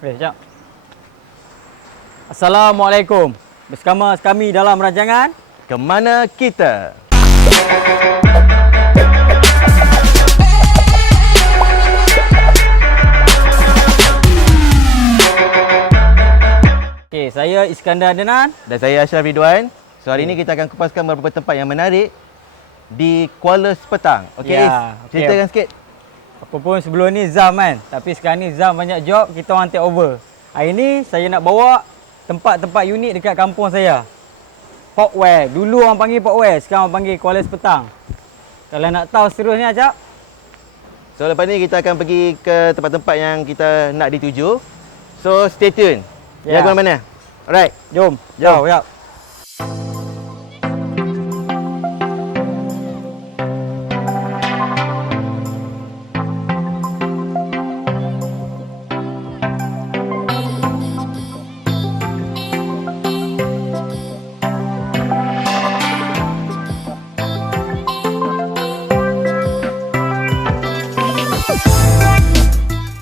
Sekejap. Assalamualaikum. Bersama kami dalam rancangan Kemana Kita? Okey, saya Iskandar Denan. Dan saya Ashraf Ridwan. So hari ini kita akan kupaskan beberapa tempat yang menarik di Kuala Sepetang. Okey, Ya, okey. ceritakan sikit. Apa pun sebelum ni Zam kan. Tapi sekarang ni Zam banyak job, kita orang take over. Hari ni saya nak bawa tempat-tempat unik dekat kampung saya. Porkware. Dulu orang panggil Porkware, sekarang orang panggil Kuala Sepetang. Kalau nak tahu seterusnya, Cak. So lepas ni kita akan pergi ke tempat-tempat yang kita nak dituju. So stay tune. Ya. Jangan ke mana-mana. Alright. Jom. Jom. Jom.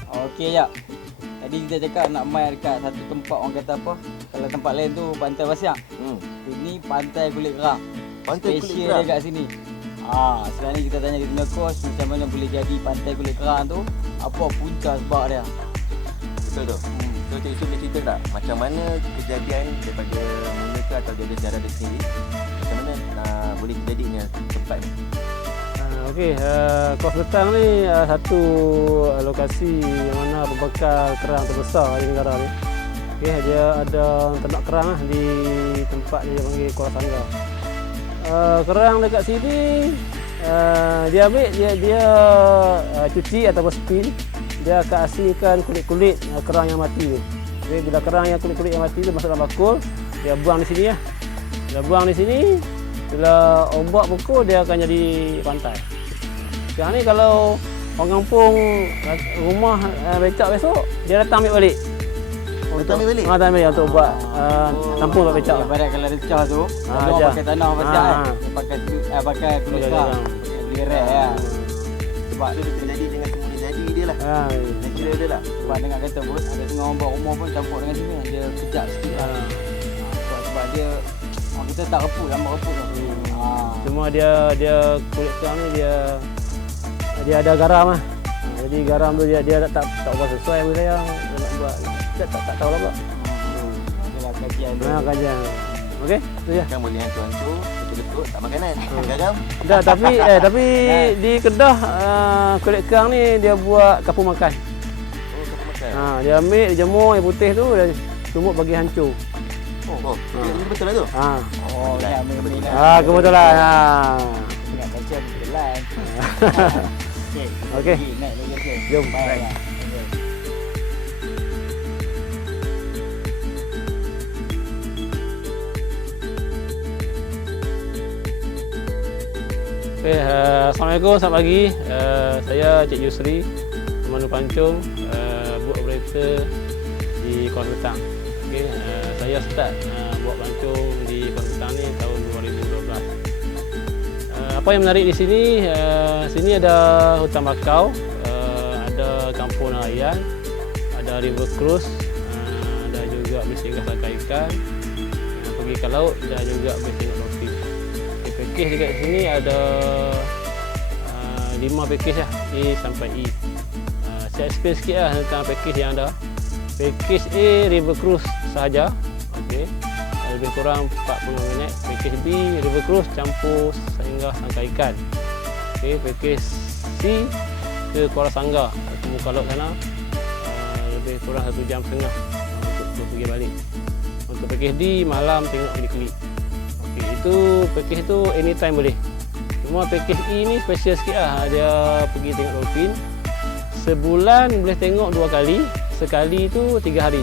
Okey, Cak. Tadi kita cakap nak main dekat satu tempat, orang kata apa? Kalau tempat lain tu Pantai Basiak. Ini Pantai Kulit Kerang. Pantai Kulit Special Kerang. dia kat sini. Sekarang ni kita tanya kita punya coach macam mana boleh jadi Pantai Kulit Kerang tu. Apa punca sebab dia? Betul tu. So Cik Yusuf boleh cerita tak macam mana kejadian daripada mula ke atau dia ada sejarah dia sendiri? Macam mana boleh terjadinya tempat ni? Okey, Kuala Sepetang ni satu lokasi yang mana berbekal kerang terbesar di negara ni. Okey, dia ada ternak kerang di tempat dia panggil Kuala Sangga. Kerang dekat sini dia ambil dia cuci ataupun spin, dia akan asingkan kulit-kulit kerang yang mati tu. Okey, bila kerang yang kulit-kulit yang mati tu masuk dalam bakul, dia buang di sini ya. Dia buang di sini, bila ombak pukul dia akan jadi pantai. Sekarang ni kalau orang kampung rumah becak besok, dia datang ambil balik. Datang ambil balik? Datang ambil untuk buat tampung untuk becak. Ibarat kalau ada cah tu, kalau ajar. pakai tanah Basiak kan. Dia pakai kulit kerang. Pakai rek kan. Sebab So dia terjadi dengan semula jadi dia lah. Natural dia lah. sebab dengar kata pun ada tengah orang buat rumah pun campur dengan sini. Dia kejap sikit lah. Sebab dia orang kita tak reput, gambar reput tu. Cuma dia kulit kerang ni dia ada garam lah. Jadi garam tu dia tak buat sesuai dengan dia nak buat. Dia tak tahu lah pula. Itulah kajian dia. Kajian. Okey, tu je. Kan boleh hancur-hancur, betul-betul tak makanan. Garam. Dah, tapi di Kedah kulit kerang ni dia buat kapur makan. Oh, kau makan. Dia ambil, dia jemur yang putih tu, dia tumbuk bagi hancur. Ini betul lah tu. Oh, ya, memang. Kebetulan. Ingat kajian kebetulan. Okey. Naik lagi okey. Jom. Baik. Assalamualaikum, selamat pagi. Saya Cik Yusri, pemandu pancung, buat operator di Kuala Sepetang. Okay, saya start buat pancung di Kuala Sepetang ni tahun 2012. Apa yang menarik di sini, sini ada hutan bakau, ada kampung nelayan, ada river cruise, ada juga bersinggah tangkap ikan, pergi ke laut dan juga bersinggah dolphin. Package dekat sini ada 5 package lah, A sampai E. Saya explain sikit lah tentang package yang ada. Package A river cruise sahaja, okay, lebih kurang 40 minit. Package B river cruise campur sehingga tangkap ikan. Okay, package C ke Kuala Sangga, ke muka laut sana, lebih kurang 1.5 jam untuk pergi balik. Untuk package D malam tengok kelip-kelip. Itu package tu anytime boleh. Cuma package E ni special sikit lah. Dia pergi tengok dolphin. Sebulan boleh tengok 2 kali. Sekali tu 3 hari.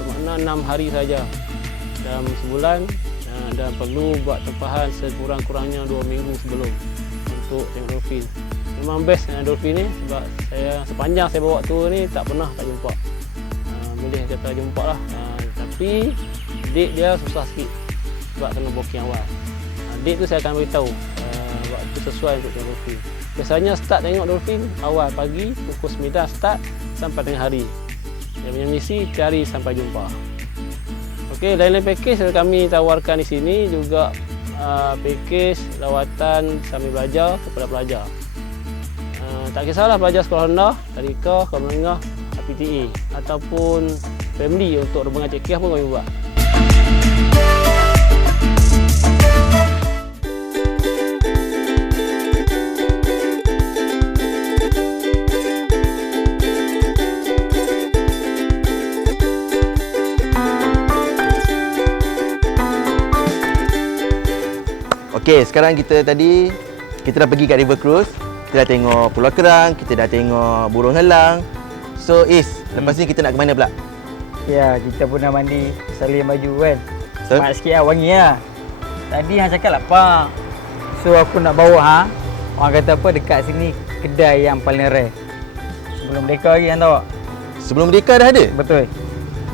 Bermakna 6 hari saja dalam sebulan. Dan perlu buat tempahan sekurang-kurangnya 2 minggu sebelum untuk tengok dolphin. Memang best dengan dolphin ni sebab sepanjang saya bawa tour ni tak pernah tak jumpa. Boleh kata jumpa lah. Tapi date dia susah sikit sebab kena booking awal. Date tu saya akan beritahu waktu sesuai untuk tengok dolphin. Biasanya start tengok dolphin awal pagi pukul 9 start sampai tengah hari. Dia punya misi cari sampai jumpa. Okey, lain-lain package yang kami tawarkan di sini juga package lawatan sambil belajar kepada pelajar. Tak kisahlah pelajar sekolah rendah, tadika, sekolah menengah, PTE ataupun family untuk rombongan cekiah pun kami buat. Okey, sekarang kita dah pergi kat River Cruise. Kita dah tengok Pulau Kerang, kita dah tengok Burung Helang. So lepas ni kita nak ke mana pula? Ya, kita pun dah mandi, salin baju kan. So? Semak sikit lah, wangi lah. Tadi hang cakap lapar. So aku nak bawa hang. Orang kata apa, dekat sini kedai yang paling rare. Sebelum merdeka lagi hang tahu tak? Sebelum merdeka dah ada? Betul.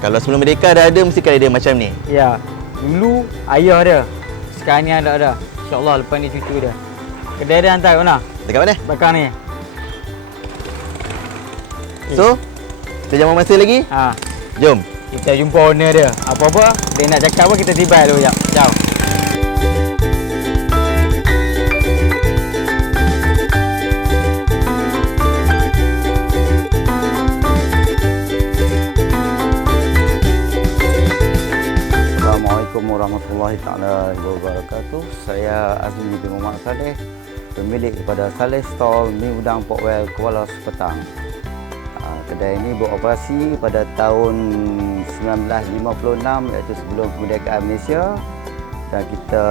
Kalau sebelum merdeka dah ada, mesti kan ada macam ni. Ya, dulu ayah dia. Sekarang ni ada dah. InsyaAllah lepas ni cucu dia. Kedai dia hantar kat mana? Dekat mana? Belakang ni. So, kita jangan masa lagi. Ha, Jom. kita jumpa owner dia. Apa-apa dia nak cakap apa kita tibai dulu jap. Ciao. Assalamualaikum warahmatullahi taala wabarakatuh. Saya Azmi bin Muhammad Saleh, pemilik kepada Saleh Stall Mi Udang Porkwell Kuala Sepetang. Kedai ini beroperasi pada tahun 1956, iaitu sebelum kemerdekaan Malaysia, dan kita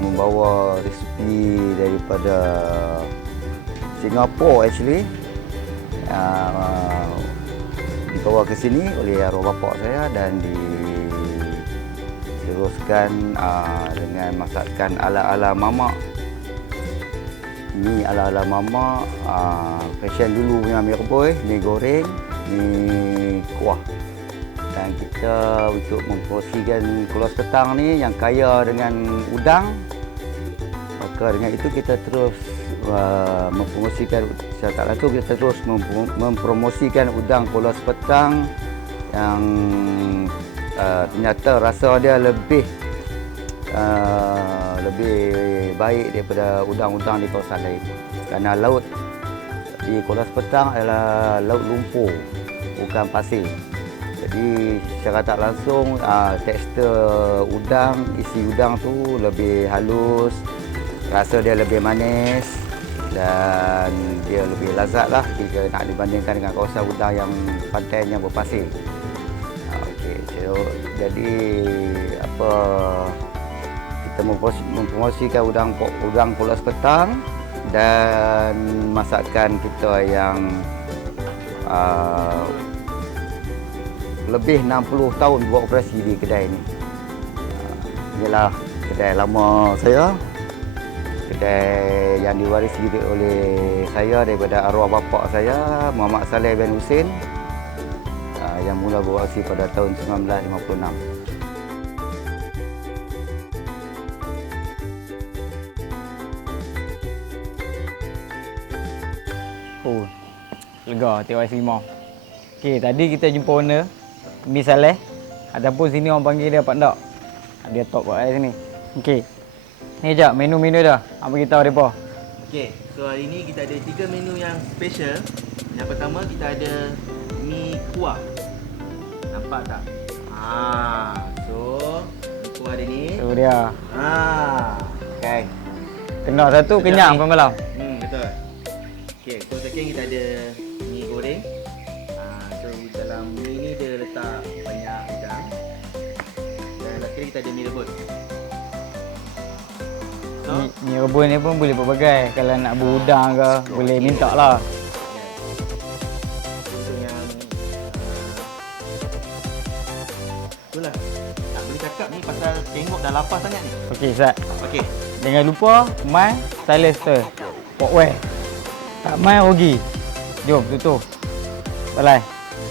membawa resepi daripada Singapura actually. Dibawa ke sini oleh arwah bapa saya dan diteruskan dengan masakan ala-ala mamak. Ni ala-ala mamak, fashion dulu punya mi rebus, mi goreng, mi kuah. Dan kita untuk mempromosikan Pulau Sepetang ni yang kaya dengan udang, maka dengan itu kita terus mempromosikan, secara tak langsung kita terus mempromosikan udang Pulau Sepetang yang ternyata rasa dia lebih baik daripada udang-udang di kawasan lain. Kerana laut di Kuala Sepetang adalah laut lumpur, bukan pasir. Jadi secara tak langsung tekstur udang, isi udang tu lebih halus, rasa dia lebih manis dan dia lebih lazat lah jika nak dibandingkan dengan kawasan udang yang pantainya berpasir. So, jadi kita mempromosikan udang Pulau Sepetang dan masakan kita yang lebih 60 tahun beroperasi di kedai ini. Inilah kedai lama saya, kedai yang diwarisi oleh saya daripada arwah bapa saya, Muhammad Saleh bin Husin, yang mula beroperasi pada tahun 1956. Oh, lega tengok ais limau. Okey, tadi kita jumpa owner Mi Saleh. Ataupun sini orang panggil dia Pak Ndak. Dia top buat ais ni. Okey. Ni jap menu-menu dah. Apa kita tahu depa? Okey, so hari ni kita ada 3 menu yang special. Yang pertama kita ada mi kuah. Nampak tak? So mi kuah dia ni. Tu dia. Kan. Kena satu Sedap kenyang ni. sampai malam. Betul. Okey, so second kita ada mi goreng. So dalam mi ni dia letak banyak udang. Dan last kali kita ada mi rebus. So, Mi rebus ni pun boleh berbagai. Kalau nak berudang ke, boleh minta lah. untuk yang itulah. Tak boleh cakap ni pasal tengok dah lapar sangat ni. Okey, Sat. Okey. Jangan lupa mai Saleh Stall Porkwell. Tak mai rugi. Jom tutup. Balai.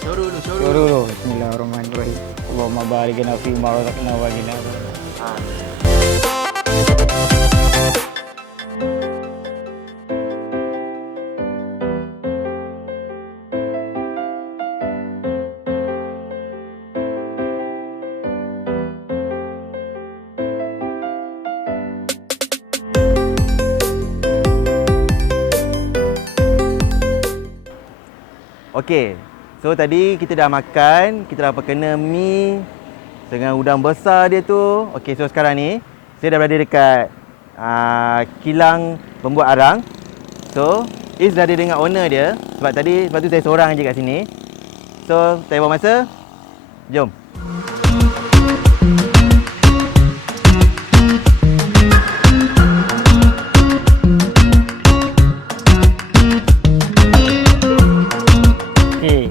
Show dulu. Dulu. Bismillahirrahmanirrahim. Allahumma barik lana fi ma razaqna wa qina Okey. So tadi kita dah makan, kita dah kena mi dengan udang besar dia tu. Okey, so sekarang ni saya dah berada dekat kilang pembuat arang. So, Is dah ada dengan owner dia. Sebab tu saya seorang je kat sini. So, saya buang masa. Jom. Okey.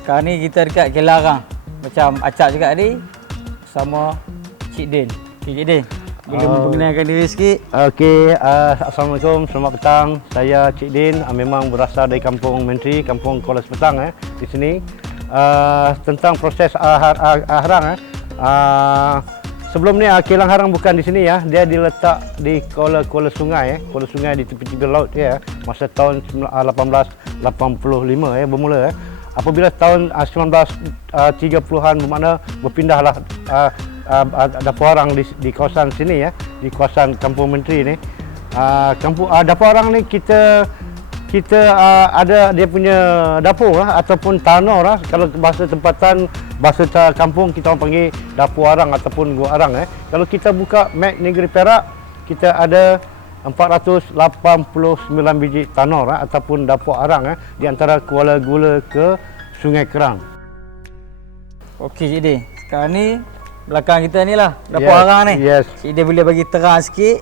Sekarang ni kita dekat kilang arang. Macam Acap juga tadi sama Cik Din. Okey, Cik Din. Boleh memperkenalkan diri sikit? Okey, Assalamualaikum, selamat petang. Saya Cik Din, memang berasal dari Kampung Menteri, Kampung Kuala Sepetang di sini. Tentang proses harang sebelum ni kilang harang bukan di sini ya. Dia diletak di Kuala Sungai Kuala Sungai di tepi-tepi laut ya. Masa tahun 1885 bermula. Apabila tahun 1930-an bermakna berpindahlah dapur arang di kawasan sini ya, di kawasan Kampung Menteri ni. Dapur arang ni kita ada dia punya dapur ataupun tanah kalau bahasa tempatan, bahasa kampung kita orang panggil dapur arang ataupun gua arang. Kalau kita buka map negeri Perak, kita ada 489 biji tanah ataupun dapur arang di antara Kuala Gula ke Sungai Kerang. Okey, Cik Din. Sekarang ni belakang kita ni lah dapur arang ni. Yes. Cik Din boleh bagi terang sikit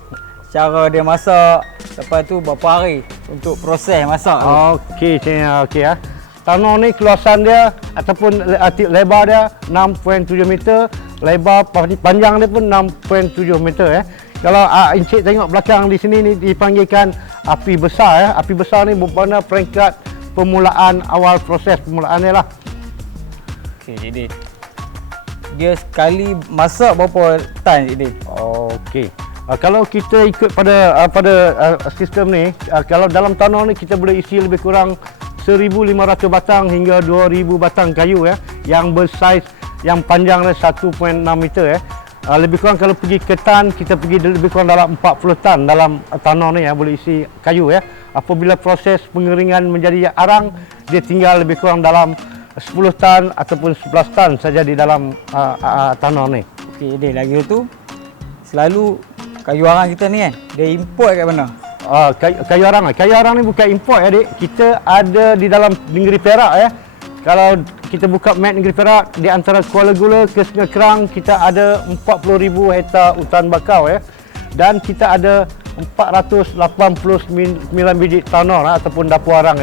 cara dia masak, lepas tu berapa hari untuk proses masak tu. Okey, tanah ni keluasan dia ataupun lebar dia 6.7 meter, lebar panjang dia pun 6.7 meter. Kalau Encik tengok belakang di sini ni dipanggilkan api besar. Api besar ni bermakna peringkat permulaan awal proses permulaan dia lah. Okey, Cik Din. Dia sekali masak berapa tan, Cik Din? Okey. Kalau kita ikut pada sistem ni, kalau dalam tanah ni kita boleh isi lebih kurang 1,500 batang hingga 2,000 batang kayu yang bersaiz, yang panjangnya 1.6 meter. Lebih kurang kalau pergi ke tan, kita pergi lebih kurang dalam 40 tan dalam tanah ni boleh isi kayu. Apabila proses pengeringan menjadi arang, dia tinggal lebih kurang dalam 10 tan ataupun 11 tan saja di dalam tanah ni. Okey, Din, lagi tu selalu kayu arang kita ni dia import kat mana? Kayu arang ni bukan import adik. Kita ada di dalam negeri Perak Kalau kita buka map negeri Perak, di antara Kuala Gula ke Sungai Kerang, kita ada 40,000 hektar hutan bakau dan kita ada 489 biji tanah ataupun dapur arang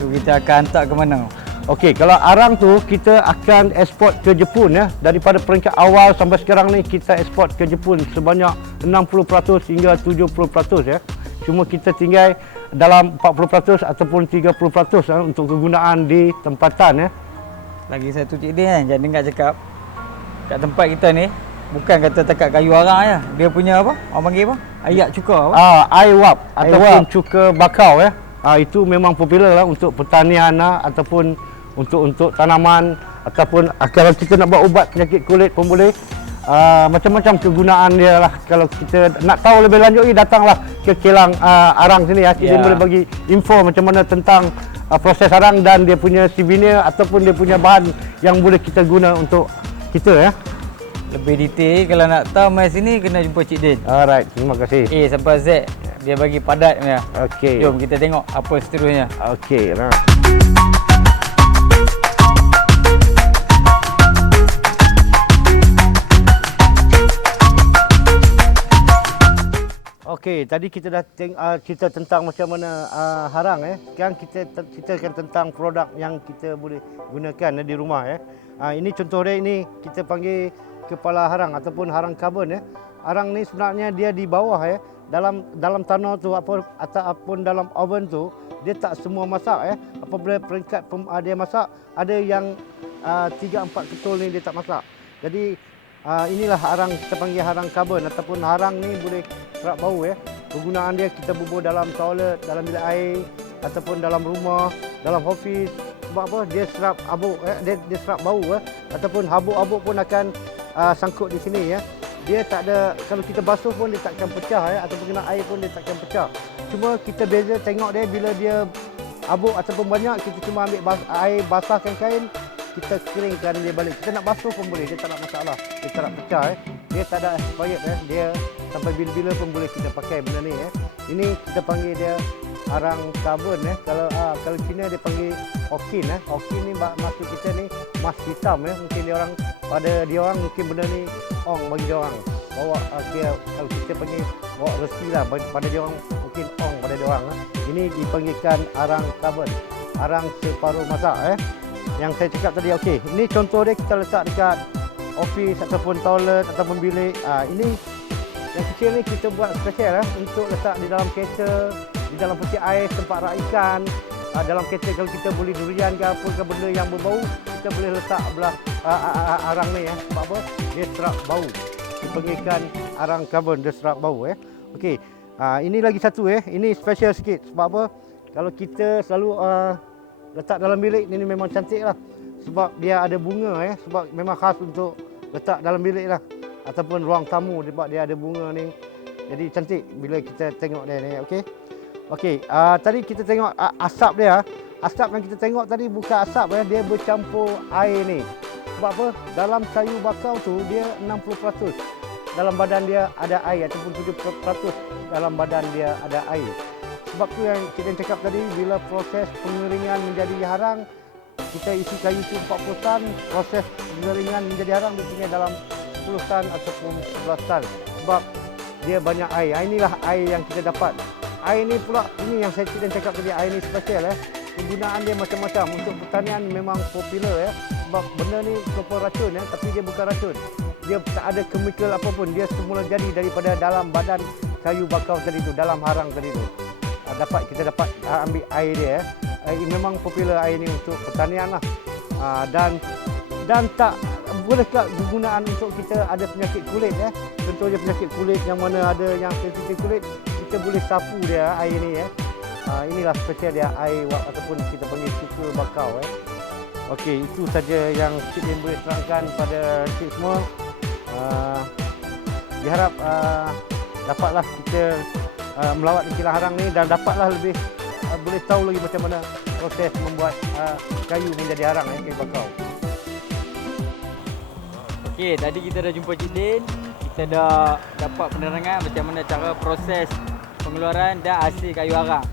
Tu kita akan hantar ke mana? Okey, kalau arang tu kita akan ekspor ke Jepun Daripada peringkat awal sampai sekarang ni kita ekspor ke Jepun sebanyak 60% hingga 70%. Cuma kita tinggal dalam 40% ataupun 30% untuk kegunaan di tempatan. Lagi satu, Cik Din, jangan dengar cakap kat tempat kita ni bukan kata takat kayu arang je. Dia punya apa? Orang panggil apa? Ayak cuka apa? Air wap ataupun cuka bakau itu memang popular lah untuk pertanian ataupun untuk tanaman ataupun kalau kita nak buat ubat penyakit kulit pun boleh. Macam-macam kegunaan dia lah. Kalau kita nak tahu lebih lanjut datanglah ke kilang arang sini Cik Din boleh bagi info macam mana tentang proses arang dan dia punya souvenir ataupun dia punya bahan yang boleh kita guna untuk kita Lebih detail kalau nak tahu mai sini kena jumpa Cik Din. Alright, terima kasih. A sampai Z dia bagi padat punya. Okey. Jom kita tengok apa seterusnya. Okey. Okey, tadi kita dah cerita tentang macam mana harang Sekarang kita ceritakan tentang produk yang kita boleh gunakan di rumah Ini contoh dia, ini kita panggil kepala harang ataupun harang karbon Harang ni sebenarnya dia di bawah dalam tanah tu ataupun dalam oven tu dia tak semua masak Apabila peringkat dia masak, ada yang 3-4 ketul ni dia tak masak. Jadi inilah harang, kita panggil harang karbon ataupun harang ni boleh serap bau Kegunaan dia kita bubuh dalam toilet, dalam bilik air ataupun dalam rumah, dalam office. Sebab apa? Dia serap habuk dia serap bau ataupun habuk-habuk pun akan sangkut di sini Dia tak ada, kalau kita basuh pun dia takkan pecah ataupun kena air pun dia takkan pecah. Cuma kita beza tengok dia bila dia abuk ataupun banyak, kita cuma ambil air basahkan kain, kita keringkan dia balik. Kita nak basuh pun boleh, dia tak ada masalah. Dia tak nak pecah Dia tak ada expired Dia sampai bila-bila pun boleh kita pakai benda ni Ini kita panggil dia arang karbon Kalau Cina dia panggil okin Okin ni maksud kita ni emas hitam Mungkin dia orang mungkin benda ni ong bagi dia orang. Bawa dia, kalau kita panggil bawa resi lah pada dia orang, mungkin ong pada dia orang Ini dipanggilkan arang karbon, arang separuh masak Yang saya cakap tadi okey. Ini contoh dia kita letak dekat office ataupun toilet ataupun bilik. Ini yang kecil ni kita buat special untuk letak di dalam kereta, di dalam peti air tempat rak ikan. Dalam kereta kalau kita beli durian ke apa ke benda yang berbau, kita boleh letak belah arang ni Sebab apa? Dia serap bau. Dipanggilkan arang karbon, dia serap bau Okey. Ini lagi satu Ini special sikit. Sebab apa? Kalau kita selalu letak dalam bilik ni memang cantik lah. Sebab dia ada bunga Sebab memang khas untuk letak dalam bilik lah. Ataupun ruang tamu, sebab dia ada bunga ni. Jadi cantik bila kita tengok dia ni. Okey. Okey. Tadi kita tengok asap dia. Asap yang kita tengok tadi bukan asap dia bercampur air ni. Sebab apa? Dalam kayu bakau tu dia 60% dalam badan dia ada air ataupun 70% dalam badan dia ada air. Sebab tu yang kita cakap tadi, bila proses pengeringan menjadi harang, kita isi kayu tu 40 tan, proses pengeringan menjadi harang dia tinggal dalam 10 tan ataupun 11 tan. Sebab dia banyak air. Inilah air yang kita dapat. Air ni pula, ini yang saya cakap tadi, air ni spesial Penggunaan dia macam-macam. Untuk pertanian memang popular Sebab benda ni walaupun racun tapi dia bukan racun. Dia tak ada kemikal apapun. Dia semula jadi daripada dalam badan kayu bakau tadi tu, dalam harang tadi tu. Kita dapat ambil air dia memang popular air ni untuk pertanian lah. Dan tak boleh kegunaan untuk kita ada penyakit kulit Contohnya penyakit kulit yang mana ada yang sensitif kulit, kita boleh sapu dia air ni Inilah spesial dia air ataupun kita panggil suka bakau Okey, itu saja yang Cik Din boleh terangkan pada cik semua. Diharap dapatlah kita melawat di kilang harang ni dan dapatlah lebih boleh tahu lagi macam mana proses membuat kayu menjadi harang kayu bakau. Okey, tadi kita dah jumpa Cik Din. Kita dah dapat penerangan macam mana cara proses pengeluaran dan hasil kayu harang.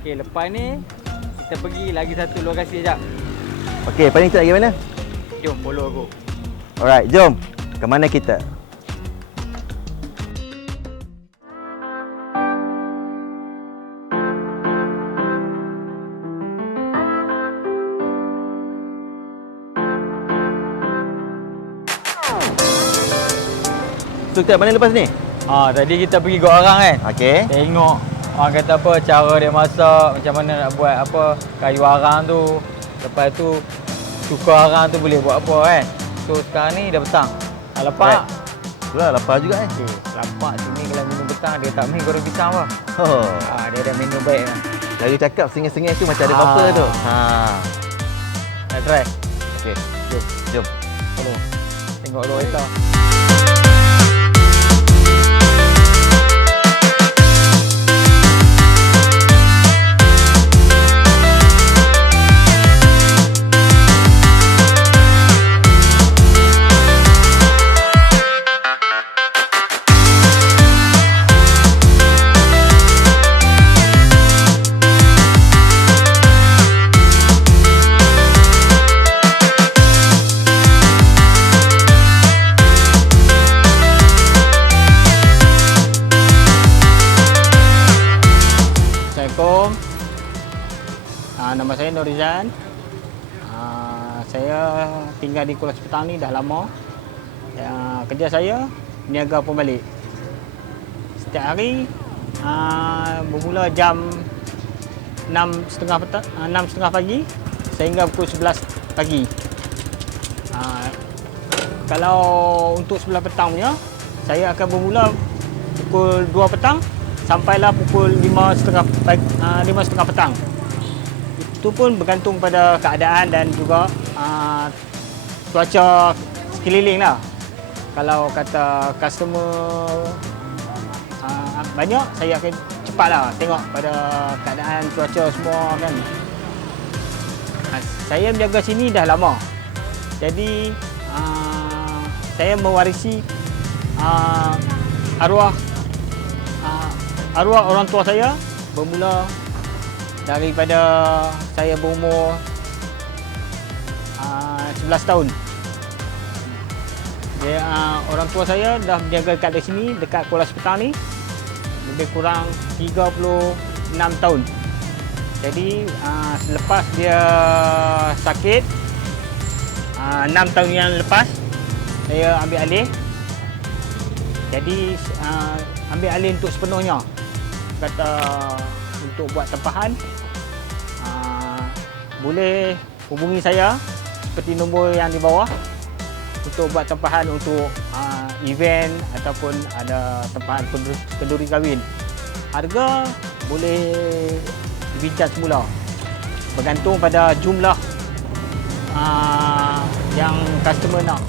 Okey, lepas ni kita pergi lagi satu lokasi sekejap. Okey, lepas ni kita nak pergi mana? Jom follow aku. Alright, jom. Ke mana kita? So, kita mana lepas ni? Tadi kita pergi Gok Arang kan. Okey. Tengok orang kata apa, cara dia masak, macam mana nak buat apa kayu arang tu. Lepas tu cuka arang tu boleh buat apa kan. So sekarang ni dah petang. Lapar. Itulah lapar juga Okay, lapar sini kalau minum petang dia tak main goreng pisang apa. Oh. Dia dah minum baik lah. Dari cakap sengih-sengih tu macam ada apa-apa tu. Nak try? Okey. Jom. Jom. Follow. Tengok dulu kita. Nama saya Nur Rizan. Saya tinggal di Kuala Sepetang ni dah lama. Kerja saya niaga pembalik. Setiap hari bermula jam 6.30 pagi sehingga pukul 11 pagi. Kalau untuk sebelah petang punya, saya akan bermula pukul 2 petang sampailah pukul 5.30 petang. Itu pun bergantung pada keadaan dan juga cuaca sekeliling lah. Kalau kata customer banyak, saya akan cepat lah tengok pada keadaan cuaca semua kan. Saya menjaga sini dah lama. Jadi saya mewarisi arwah orang tua saya bermula daripada saya berumur 11 tahun. Dia, orang tua saya dah berniaga dekat sini, dekat Kuala Sepetang ni lebih kurang 36 tahun. Jadi selepas dia sakit 6 tahun yang lepas saya ambil alih. Jadi ambil alih untuk sepenuhnya. Kata untuk buat tempahan boleh hubungi saya seperti nombor yang di bawah untuk buat tempahan untuk event ataupun ada tempahan kenduri kahwin. Harga boleh dibincang semula bergantung pada jumlah yang customer nak.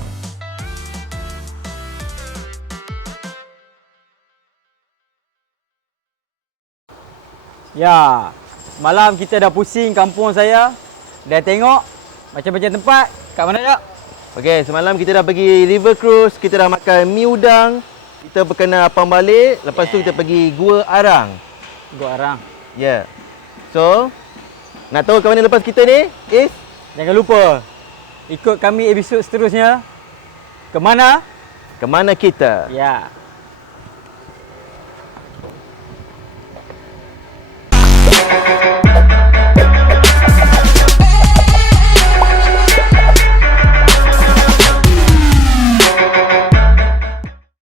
Ya, malam kita dah pusing kampung saya. Dah tengok macam-macam tempat. Kat mana tak? Okey, semalam kita dah pergi River Cruise, kita dah makan mi udang, kita berkena Apam balik, lepas tu kita pergi Gua Arang. Gua Arang. Ya. Yeah. So, nak tahu ke mana lepas kita ni? Jangan lupa ikut kami episod seterusnya. Ke mana? Ke mana kita? Ya.